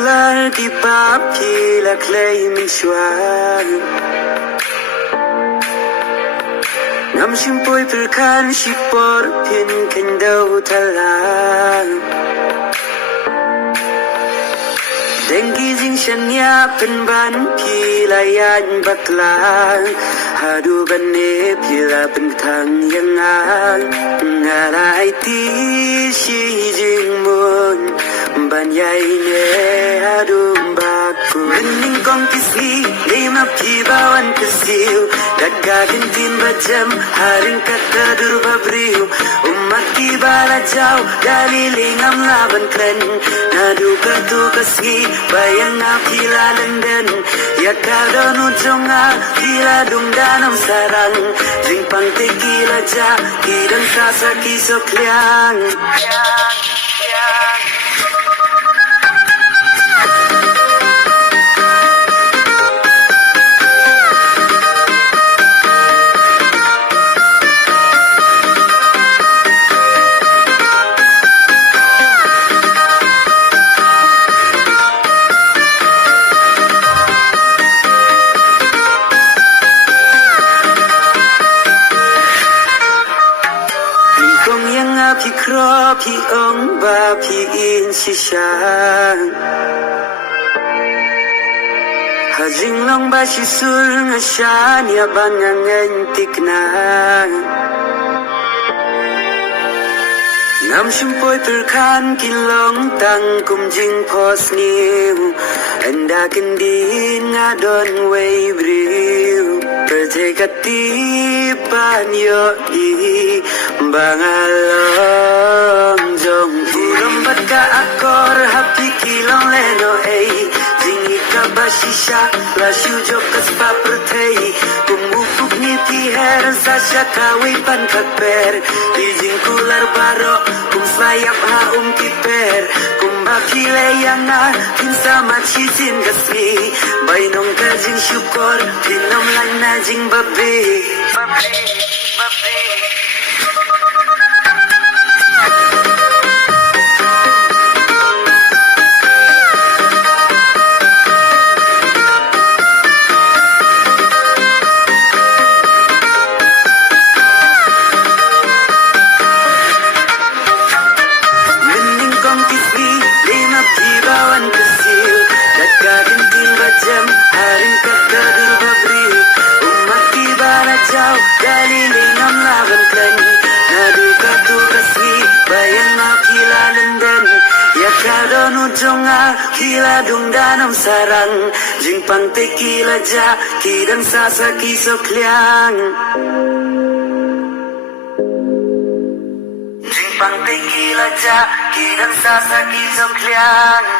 Tular di bab kila clay min shuan Nam shimpoi pilkan shipor pin kendau talang Dengki jing shanya penban pila yan baklang Hadu bane pila pentang yang al Ngarai ti shi jing mun Banyai ne hadu baku Bening kong kisi lima pibawan kesiu Dagagin tim bajam haring kata durbabriu Umat tibala jauh dari lingam laban kren Nadu katu kesi bayang apila London Ya kadon ujonga pila dung danam sarang Jingpang tequila ja kidang sasa kisok liang Pi kro pi ong ba pi in shishan Hajing long ba shisul ngashan ya bangangan tikna Nam shumpoy terkan kilong tang kumjing pos niu Enda kendin ngadon way briu Pertekati panyo di Bangalong jong Uram bat ka akor happy kilong leno ay Jingi ka ba shisha lasyu jokas pa pertay Kumupuk ni tiher sa siya kaway pankakper Dijing kular baro kum sayap ha kiper Kumbakile yang na kinsa machisin gasmi Bainong ka jing syukor pinom lang na jing babi Jonga kila dung danam sarang Jingpang tequila ja kidang sasa kisok liang Jingpang tequila ja kidang sasa kisok liang